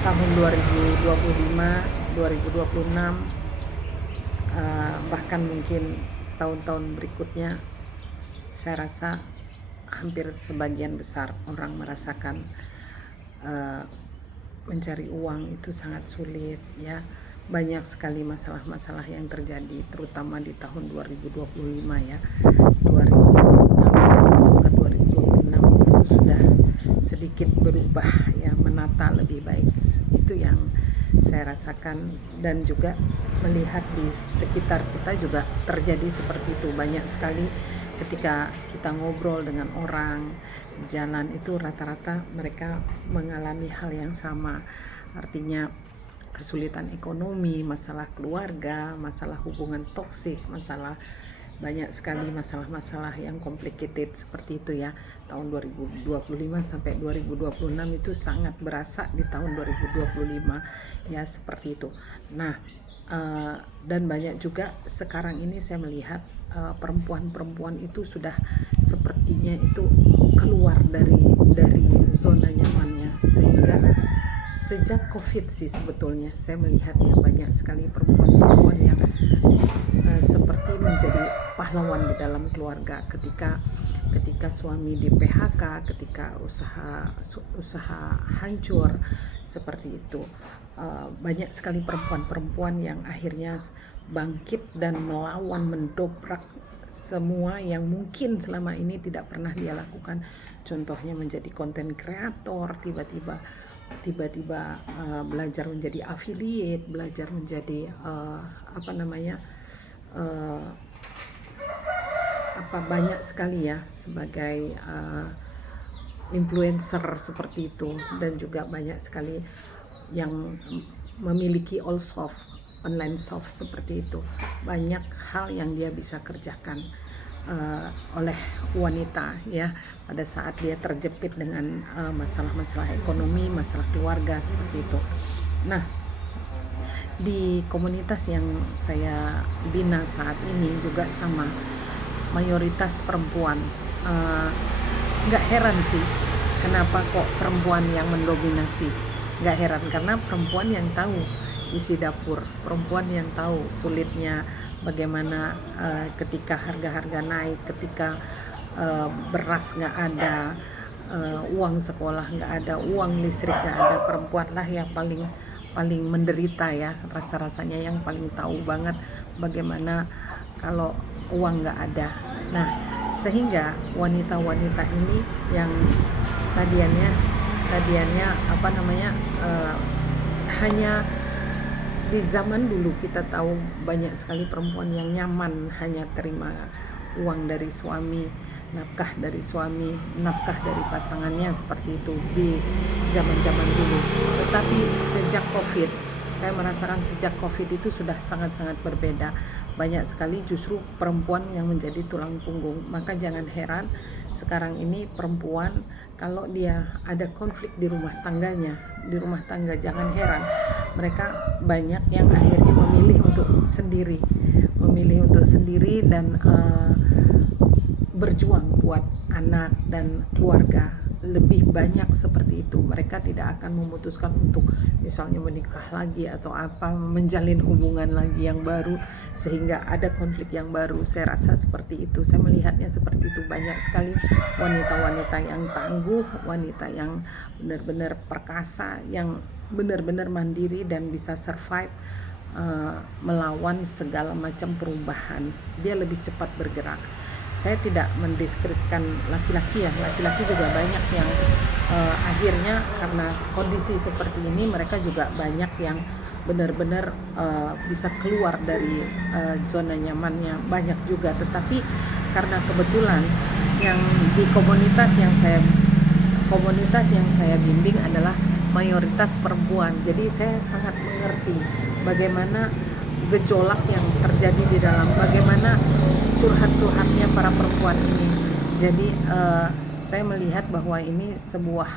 tahun 2025, 2026, bahkan mungkin tahun-tahun berikutnya, saya rasa hampir sebagian besar orang merasakan mencari uang itu sangat sulit ya. Banyak sekali masalah-masalah yang terjadi terutama di tahun 2025 ya. 2026 masuk ke 2026 itu sudah sedikit berubah ya, menata lebih baik. Itu yang saya rasakan dan juga melihat di sekitar kita juga terjadi seperti itu. Banyak sekali ketika kita ngobrol dengan orang di jalan itu rata-rata mereka mengalami hal yang sama. Artinya kesulitan ekonomi, masalah keluarga, masalah hubungan toksik, masalah banyak sekali masalah-masalah yang complicated seperti itu ya. Tahun 2025 sampai 2026 itu sangat berasa di tahun 2025 ya, seperti itu. Nah, dan banyak juga sekarang ini saya melihat perempuan-perempuan itu sudah sepertinya itu keluar dari zona nyamannya, sehingga sejak COVID sih sebetulnya saya melihat ya banyak sekali perempuan-perempuan yang seperti menjadi pahlawan di dalam keluarga ketika suami di PHK, ketika usaha hancur seperti itu. Banyak sekali perempuan-perempuan yang akhirnya bangkit dan melawan, mendobrak semua yang mungkin selama ini tidak pernah dia lakukan. Contohnya menjadi konten kreator, tiba-tiba belajar menjadi affiliate, belajar menjadi banyak sekali ya sebagai influencer seperti itu, dan juga banyak sekali yang memiliki all soft, online soft seperti itu. Banyak hal yang dia bisa kerjakan oleh wanita ya pada saat dia terjepit dengan masalah-masalah ekonomi, masalah keluarga seperti itu. Nah, di komunitas yang saya bina saat ini juga sama, mayoritas perempuan. Nggak heran sih kenapa kok perempuan yang mendominasi. Nggak heran karena perempuan yang tahu isi dapur, perempuan yang tahu sulitnya bagaimana ketika harga-harga naik, ketika beras nggak ada, uang sekolah nggak ada, uang listrik nggak ada. Perempuanlah yang paling menderita ya, rasa-rasanya yang paling tahu banget bagaimana kalau uang nggak ada. Nah, sehingga wanita-wanita ini yang tadiannya hanya di zaman dulu kita tahu banyak sekali perempuan yang nyaman hanya terima uang dari suami, nafkah dari suami, nafkah dari pasangannya, seperti itu di zaman-zaman dulu. Tetapi sejak COVID, saya merasakan sejak COVID itu sudah sangat-sangat berbeda. Banyak sekali justru perempuan yang menjadi tulang punggung. Maka jangan heran sekarang ini perempuan kalau dia ada konflik di rumah tangganya, di rumah tangga, jangan heran mereka banyak yang akhirnya memilih untuk sendiri dan berjuang buat anak dan keluarga. Lebih banyak seperti itu. Mereka tidak akan memutuskan untuk misalnya menikah lagi atau menjalin hubungan lagi yang baru sehingga ada konflik yang baru. Saya rasa seperti itu, saya melihatnya seperti itu. Banyak sekali wanita-wanita yang tangguh, wanita yang benar-benar perkasa, yang benar-benar mandiri dan bisa survive melawan segala macam perubahan. Dia lebih cepat bergerak. Saya tidak mendiskreditkan laki-laki ya, laki-laki juga banyak yang akhirnya karena kondisi seperti ini mereka juga banyak yang benar-benar bisa keluar dari zona nyamannya, banyak juga. Tetapi karena kebetulan yang di komunitas yang saya bimbing adalah mayoritas perempuan, jadi saya sangat mengerti bagaimana gejolak yang terjadi di dalam, bagaimana curhat-curhatnya para perempuan ini. Jadi saya melihat bahwa ini sebuah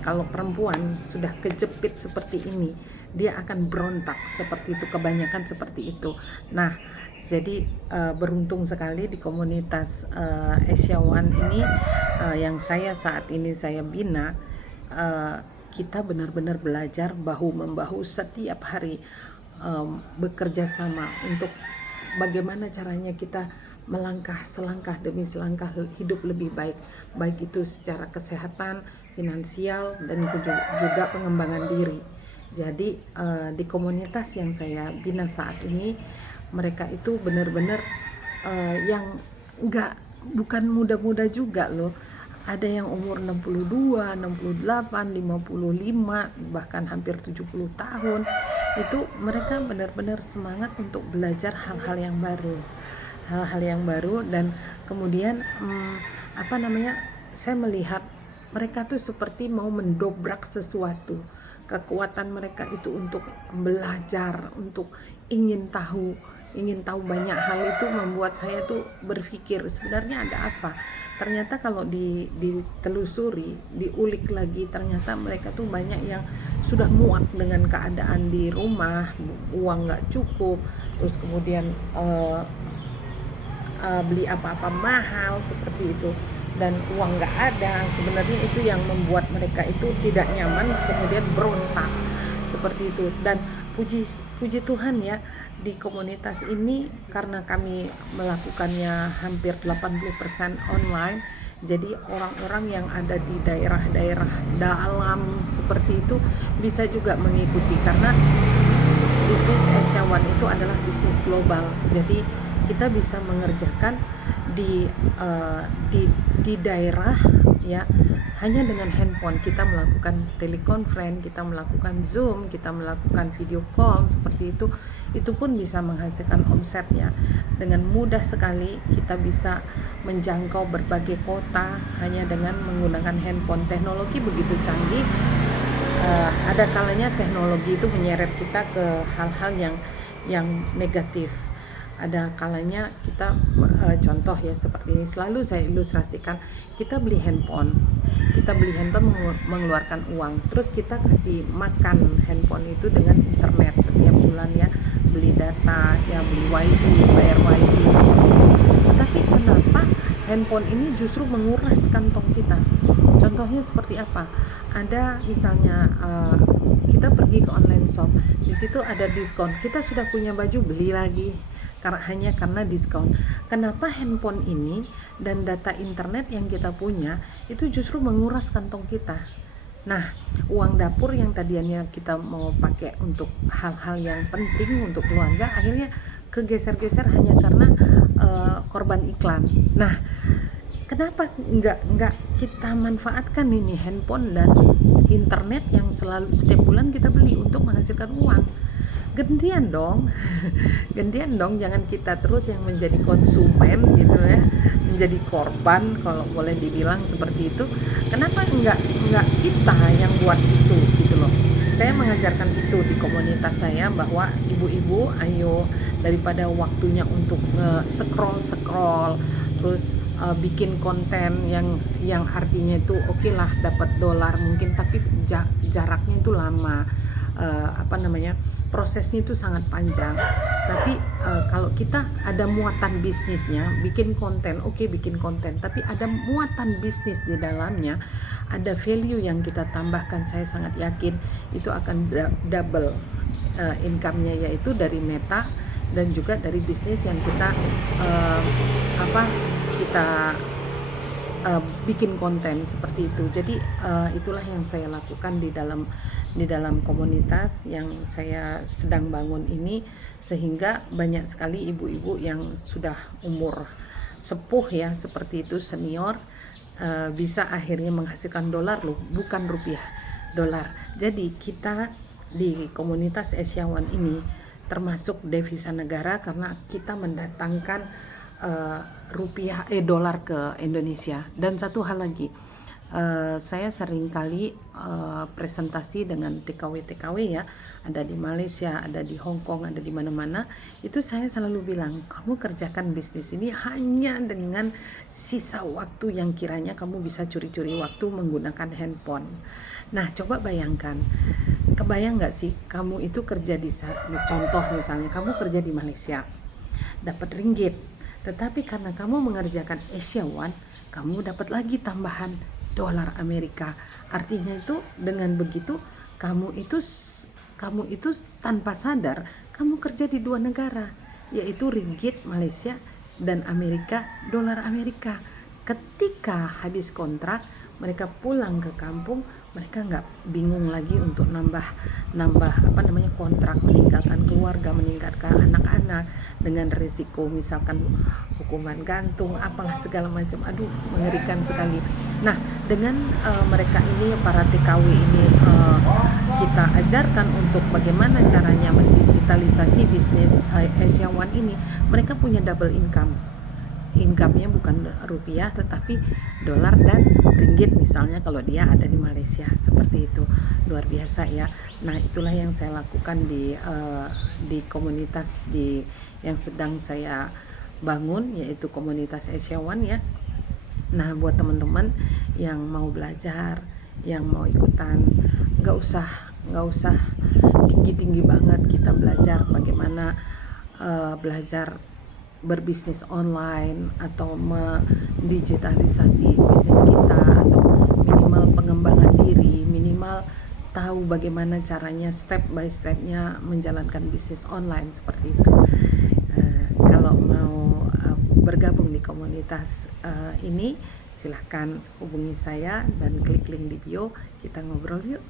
kalau perempuan sudah kejepit seperti ini, dia akan berontak seperti itu, kebanyakan seperti itu. Nah, jadi beruntung sekali di komunitas Asia One ini yang saat ini saya bina, kita benar-benar belajar bahu-membahu setiap hari, bekerja sama untuk bagaimana caranya kita melangkah selangkah demi selangkah hidup lebih baik, baik itu secara kesehatan, finansial, dan juga pengembangan diri. Jadi di komunitas yang saya bina saat ini, mereka itu benar-benar yang bukan muda-muda juga loh. Ada yang umur 62, 68, 55, bahkan hampir 70 tahun. Itu mereka benar-benar semangat untuk belajar hal-hal yang baru. Dan kemudian saya melihat mereka tuh seperti mau mendobrak sesuatu. Kekuatan mereka itu untuk belajar, untuk ingin tahu banyak hal. Itu membuat saya tuh berpikir sebenarnya ada apa. Ternyata kalau ditelusuri, diulik lagi, ternyata mereka tuh banyak yang sudah muak dengan keadaan di rumah, uang nggak cukup, terus kemudian beli apa-apa mahal seperti itu, dan uang nggak ada. Sebenarnya itu yang membuat mereka itu tidak nyaman, kemudian berontak seperti itu. Dan puji Tuhan ya, di komunitas ini karena kami melakukannya hampir 80% online, jadi orang-orang yang ada di daerah-daerah dalam seperti itu bisa juga mengikuti, karena bisnis Asia One itu adalah bisnis global. Jadi kita bisa mengerjakan di daerah ya, hanya dengan handphone. Kita melakukan telekonferensi, kita melakukan Zoom, kita melakukan video call seperti itu. Itu pun bisa menghasilkan omsetnya dengan mudah sekali. Kita bisa menjangkau berbagai kota hanya dengan menggunakan handphone. Teknologi begitu canggih, ada kalanya teknologi itu menyeret kita ke hal-hal yang negatif. Ada kalanya kita contoh ya seperti ini, selalu saya ilustrasikan, kita beli handphone mengeluarkan uang, terus kita kasih makan handphone itu dengan internet setiap bulan ya, beli data ya, beli wifi, bayar wifi. Tapi kenapa handphone ini justru menguras kantong kita? Contohnya seperti apa? Ada misalnya kita pergi ke online shop, di situ ada diskon, kita sudah punya baju, beli lagi hanya karena diskon. Kenapa handphone ini dan data internet yang kita punya itu justru menguras kantong kita? Nah, uang dapur yang tadinya kita mau pakai untuk hal-hal yang penting untuk keluarga, akhirnya kegeser-geser hanya karena korban iklan. Nah, kenapa nggak kita manfaatkan ini handphone dan internet yang selalu setiap bulan kita beli untuk menghasilkan uang? Gantian dong, jangan kita terus yang menjadi konsumen gitu ya, menjadi korban kalau boleh dibilang seperti itu. Kenapa enggak kita yang buat itu gitu loh. Saya mengajarkan itu di komunitas saya, bahwa ibu-ibu ayo, daripada waktunya untuk scroll terus bikin konten yang artinya itu oke lah dapat dolar mungkin, tapi jaraknya itu lama, prosesnya itu sangat panjang. Tapi kalau kita ada muatan bisnisnya, bikin konten, tapi ada muatan bisnis di dalamnya, ada value yang kita tambahkan, saya sangat yakin itu akan double income-nya, yaitu dari Meta dan juga dari bisnis yang kita bikin konten seperti itu. Jadi itulah yang saya lakukan di dalam komunitas yang saya sedang bangun ini, sehingga banyak sekali ibu-ibu yang sudah umur sepuh ya seperti itu, senior, bisa akhirnya menghasilkan dolar loh, bukan rupiah, dolar. Jadi kita di komunitas Asia One ini termasuk devisa negara karena kita mendatangkan dolar ke Indonesia. Dan satu hal lagi, saya sering kali presentasi dengan TKW ya, ada di Malaysia, ada di Hong Kong, ada di mana-mana. Itu saya selalu bilang, kamu kerjakan bisnis ini hanya dengan sisa waktu yang kiranya kamu bisa curi-curi waktu menggunakan handphone. Nah, coba bayangkan, kebayang nggak sih kamu itu kerja di contoh misalnya kamu kerja di Malaysia, dapat ringgit. Tetapi karena kamu mengerjakan Asia One, kamu dapat lagi tambahan dolar Amerika. Artinya itu dengan begitu kamu itu tanpa sadar kamu kerja di dua negara, yaitu ringgit Malaysia dan dolar Amerika. Ketika habis kontrak, mereka pulang ke kampung, mereka nggak bingung lagi untuk nambah kontrak, meninggalkan keluarga, meninggalkan anak-anak dengan risiko misalkan hukuman gantung, apalah segala macam. Aduh, mengerikan sekali. Nah, dengan mereka ini, para TKW ini, kita ajarkan untuk bagaimana caranya mendigitalisasi bisnis Asia One ini. Mereka punya double income-nya bukan rupiah tetapi dolar dan ringgit, misalnya kalau dia ada di Malaysia. Seperti itu, luar biasa ya. Nah, itulah yang saya lakukan di komunitas yang sedang saya bangun, yaitu komunitas Asia One ya. Nah, buat teman-teman yang mau belajar, yang mau ikutan, nggak usah tinggi banget. Kita belajar bagaimana belajar berbisnis online atau mendigitalisasi bisnis kita, atau minimal pengembangan diri, minimal tahu bagaimana caranya step by stepnya menjalankan bisnis online seperti itu. Kalau mau bergabung di komunitas ini, silahkan hubungi saya dan klik link di bio, kita ngobrol yuk.